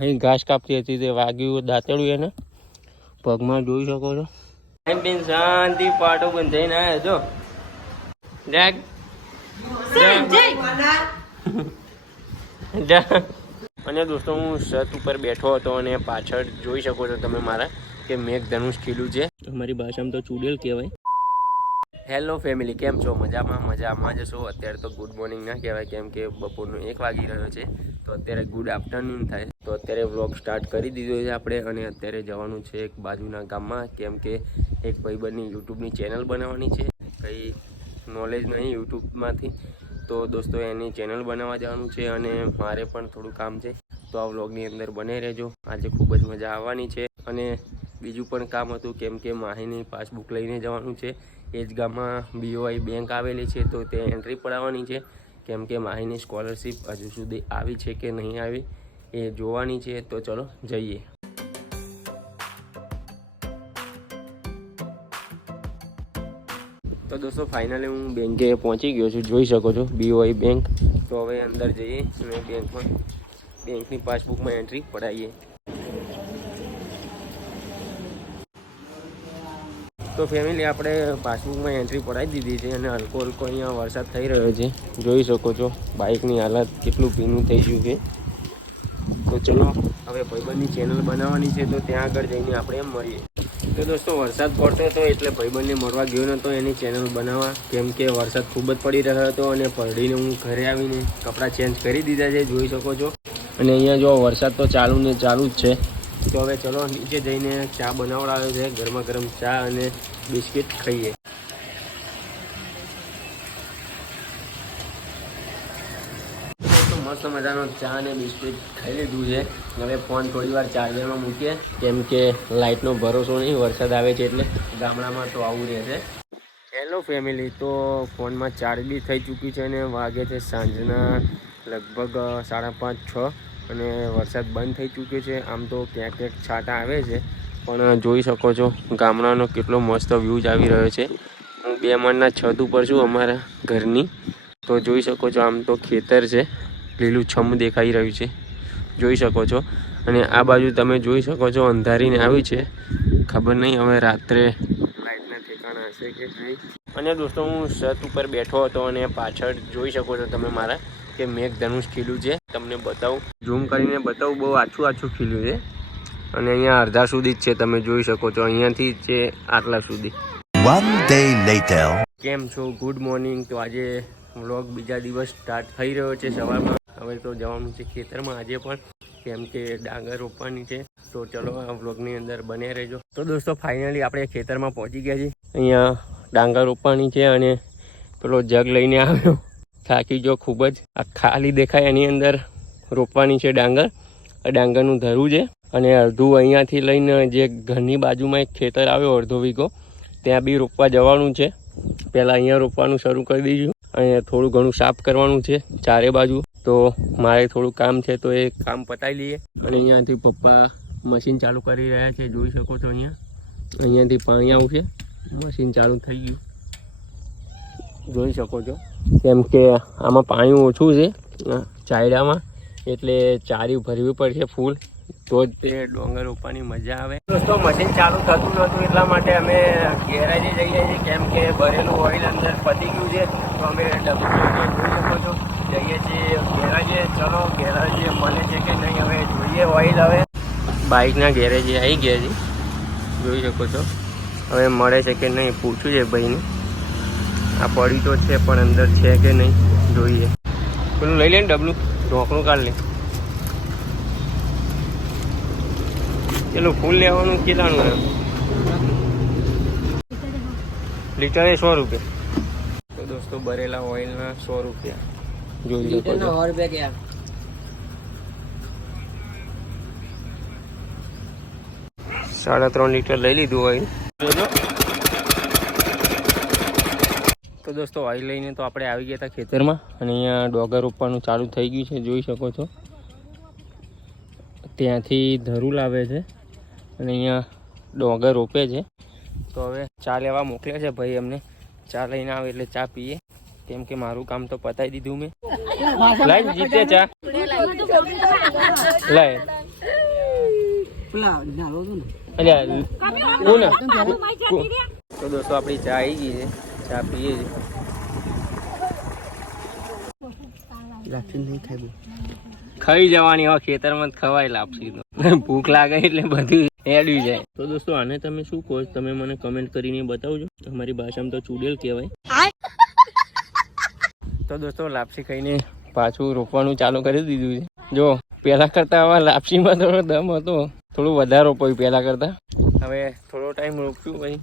અહીં ઘાસ કાપતી હતી તે વાગ્યું દાંતેડું એને પગમાં જોઈ શકો છો. શાંતિ પાટો બંધાઈને આવ્યા જો. અને દોસ્તો હું છત ઉપર બેઠો હતો અને પાછળ જોઈ શકો છો તમે મારા કે મેઘધનુષ ખીલું છે. તમારી ભાષામાં તો ચૂડેલ કહેવાય. હેલો ફેમિલી, કેમ છો? મજામાં જ છો? અત્યારે તો ગુડ મોર્નિંગ ના કહેવાય કેમ કે બપોરનો 1 વાગી રહ્યો છે. તો અત્યારે ગુડ આફ્ટરનૂન થાય. તો અત્યારે વ્લોગ સ્ટાર્ટ કરી દીધો છે આપણે અને અત્યારે જવાનું છે એક બાજુના ગામમાં કેમ કે એક ભાઈબંધની યુટ્યુબની ચેનલ બનાવવાની છે. કંઈ નોલેજ નહીં યુટ્યુબમાંથી, તો દોસ્તો એની ચેનલ બનાવવા જવાનું છે અને મારે પણ થોડું કામ છે. તો આ વ્લોગની અંદર બને રહેજો. આજે ખૂબ જ મજા આવવાની છે. અને બીજું પણ કામ હતું કેમ કે માહીની પાસબુક લઈને જવાનું છે. એ જ ગામમાં BOI બેંક આવેલી છે તો તે એન્ટ્રી પડાવવાની છે કેમ કે માહીની સ્કોલરશિપ હજુ સુધી આવી છે કે નહીં આવી એ જોવાની છે. તો ચલો જઈએ. તો દોસ્તો ફાઇનલી હું બેંકે પહોંચી ગયો છું, જોઈ શકો છો BOI બેંક. તો હવે અંદર જઈએ અને બેંકની પાસબુકમાં એન્ટ્રી પડાવીએ. તો ફેમિલી આપણે પાસબુકમાં એન્ટ્રી પડાવી દીધી છે અને હલકો અહીંયા વરસાદ થઈ રહ્યો છે, જોઈ શકો છો. બાઇકની હાલત કેટલું ભીનું થઈ ગયું છે. તો ચલો હવે ભાઈબંધની ચેનલ બનાવવાની છે તો ત્યાં આગળ જઈને આપણે એમ મળીએ. તો દોસ્તો વરસાદ પડતો હતો એટલે ભાઈબંધને મળવા ગયો નહોતો એની ચેનલ બનાવવા કેમ કે વરસાદ ખૂબ જ પડી રહ્યો હતો અને પલળીને હું ઘરે આવીને કપડાં ચેન્જ કરી દીધા છે, જોઈ શકો છો. અને અહીંયા જો વરસાદ તો ચાલુ જ છે. તો હવે ચલો નીચે જઈને ચા બનાવડાવ્યો છે, ગરમા ગરમ ચા અને બિસ્કિટ ખાઈએ. મસ્ત મજાનો ચા અને બિસ્કિટ ખાઈ લીધું છે. હવે ફોન થોડી વાર ચાર્જરમાં મૂકીએ કેમ કે લાઇટનો ભરોસો નહીં, વરસાદ આવે છે એટલે ગામડામાં તો આવું રહેશે. હેલો ફેમિલી, તો ફોનમાં ચાર્જ બી થઈ ચૂક્યું છે અને વાગે છે સાંજના લગભગ 5:30-6 અને વરસાદ બંધ થઈ ચૂક્યો છે. આમ તો ક્યાંક ક્યાંક છાંટા આવે છે પણ જોઈ શકો છો ગામડાનો કેટલો મસ્ત વ્યૂ આવી રહ્યો છે. હું 2 માળના છત ઉપર છું અમારા ઘરની. તો જોઈ શકો છો આમ તો ખેતર છે, લીલું છમ દેખાઈ રહ્યું છે, જોઈ શકો છો. અને આ બાજુ તમે જોઈ શકો છો અંધારીને આવી છે, ખબર નહીં હવે રાત્રે લાઇટના ઠેકાણા હશે કે નહીં. અને દોસ્તો હું છત ઉપર બેઠો હતો અને પાછળ જોઈ શકો છો તમે મારા કે મેઘધનુષ ખીલું છે. તમને બતાવું, ઝૂમ કરીને બતાવું, બહુ આછું ખીલું છે અને અહીંયા અડધા સુધી જ છે, તમે જોઈ શકો છો. અહીંયાથી છે આટલા સુધી. One day later. કેમ છો? Good morning. તો આજે વ્લોગ બીજા દિવસ સ્ટાર્ટ થઈ રહ્યો છે સવારમાં. હવે તો જવાનું છે ખેતરમાં આજે પણ કેમ કે ડાંગર રોપવાની છે. તો ચલો આ વ્લોગની અંદર બને રહેજો. તો દોસ્તો ફાઇનલી આપણે ખેતરમાં પહોંચી ગયા છીએ. અહીંયા ડાંગર રોપવાની છે અને પેલો જગ લઈને આવ્યો, થાકી જો ખૂબ જ. આ ખાલી દેખાય એની અંદર રોપવાની છે ડાંગર. આ ડાંગરનું ધરું છે અને અડધું અહીંયાથી લઈને જે ઘરની બાજુમાં એક ખેતર આવ્યો અડધો વીઘો, ત્યાં બી રોપવા જવાનું છે. પહેલાં અહીંયા રોપવાનું શરૂ કરી દીધું. અહીંયા થોડું ઘણું સાફ કરવાનું છે ચારે બાજુ. તો મારે થોડું કામ છે તો એ કામ પતાવી લઈએ. અને અહીંયાથી પપ્પા મશીન ચાલુ કરી રહ્યા છે, જોઈ શકો છો. અહીંયાથી પાણી આવશે, મશીન ચાલુ થઈ ગયું, જોઈ શકો છો. કેમ કે આમાં પાણી ઓછું છે ચાયડામાં એટલે ચારી ભરવી પડશે ફૂલ, તો જ તે ડોંગર રોપવાની મજા આવે. દોસ્તો મશીન ચાલુ થતું નહોતું એટલા માટે અમે ગેરેજે જઈએ છીએ કેમ કે ભરેલું ઓઇલ અંદર પતી ગયું છે. તો અમે ડબલ જોઈ શકો છો જઈએ છીએ ગેરેજે. ચલો ગેરેજે મળે છે કે નહીં હવે જોઈએ. ઓઇલ હવે બાઇકના ગેરેજે આવી ગયા છે, જોઈ શકો છો. હવે મળે છે કે નહીં પૂછ્યું છે ભાઈને. આ પડી તો છે પણ અંદર છે કે નહીં જોઈએ. પેલું લઈ લે ને ડબલું, ઢોકણું કાઢ લે. પેલું ફૂલ લેવાનું કેટલાનું એમ? લીટરે 100 રૂપિયા. તો દોસ્તો ભરેલા ઓઇલના 100 રૂપિયા, જોઈ શકો છો. 100 રૂપિયા. 3.5 લીટર લઈ લીધું ઓઇલ. તો દોસ્તો ઓઇલ લઈને તો આપણે આવી ગયા હતા ખેતરમાં અને અહીંયા ડોગર રોપવાનું ચાલુ થઈ ગયું છે, જોઈ શકો છો. ત્યાંથી ધરું લાવે છે અને અહીંયા ડોગર રોપે છે. તો હવે ચા લેવા મોકલે છે ભાઈ અમને. ચા લઈને આવે એટલે ચા પીએ કેમ કે મારું કામ તો પતાવી દીધું મેં. લાઈ જીતે ચા લાય પેલા નાલો હતો ને તો દોસ્તો આપણી ચા આવી ગઈ છે, ચા પીએ છે. લાપસી નહીં ખાય બહુ. ખાઈ જવાની હવે ખેતરમાં જ ખવાય લાપસી તો. ભૂખ લાગે એટલે બધું એડવી જાય. તો દોસ્તો આને તમે શું કહો તમે મને કમેન્ટ કરીને બતાવજો. અમારી ભાષામાં તો ચૂડેલ કહેવાય. તો દોસ્તો લાપસી ખાઈને પાછું રોપવાનું ચાલુ કરી દીધું છે. જો પહેલા કરતા હવે લાપસીમાં થોડો દમ હતો, થોડું વધારે રોપાયું પહેલા કરતા. હવે થોડો ટાઈમ રોપશું ભાઈ,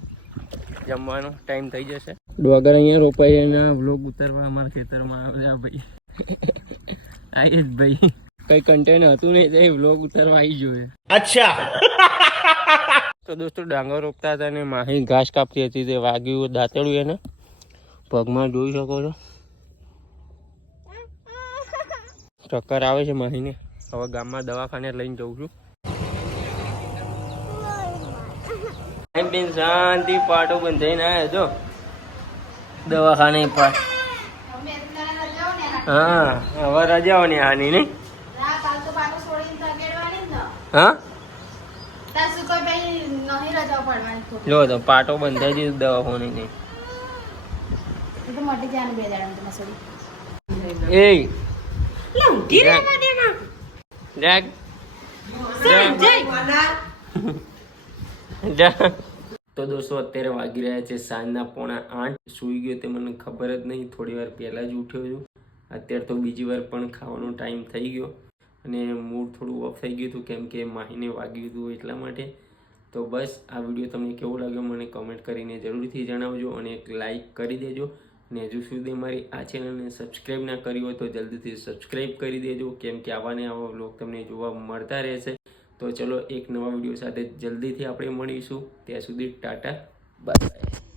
જમવાનો ટાઈમ થઈ જશે. ડોગર અહીંયા રોપાય એના વ્લોગ ઉતારવા અમારા ખેતરમાં આવ્યા ભાઈ. આવી જ ભાઈ, કઈ કન્ટેન્ટ હતું નહીં તો વ્લોગ ઉતારવા આવી જોઈએ. અચ્છા. તો દોસ્તો ડાંગર રોપતા હતા ને માહી ઘાસ કાપતી હતી, તે વાગ્યું દાંતેડું એને પગમાં, જોઈ શકો છો. ચક્કર આવે છે માહીને. હવે ગામમાં દવાખાને લઈને જઉં છું. શાંતિ પાટો બંધાઈને આવ્યા જો દવાખાને પર. હા હવે રજાઓની આની નહીં. હા જો તો પાટો બંધાઈ દીધો દવાખાને નહીં. એ તો દોસ્તો અત્યારે વાગી રહ્યા છે સાંજના 7:45. સૂઈ ગયો તે મને ખબર જ નહીં, થોડી વાર પહેલા જ ઉઠ્યો છું. અત્યારે તો બીજી વાર પણ ખાવાનો ટાઈમ થઈ ગયો અને મૂડ થોડું ઓફ થઈ ગયું હતું, કેમ કે માહીને વાગ્યું હતું એટલા માટે. તો બસ આ વિડીયો તમને કેવો લાગ્યો મને કમેન્ટ કરીને જરૂરથી જણાવજો અને એક લાઈક કરી દેજો. અને હજુ સુધી મારી આ ચેનલને સબસ્ક્રાઈબ ના કરી હોય તો જલ્દીથી સબસ્ક્રાઈબ કરી દેજો, કેમ કે આવા ને આવા વ્લોગ તમને જોવા મળતા રહેશે. તો ચલો એક નવા વિડીયો સાથે જલ્દીથી આપણે મળીશું. ત્યાં સુધી ટાટા બાય બાય.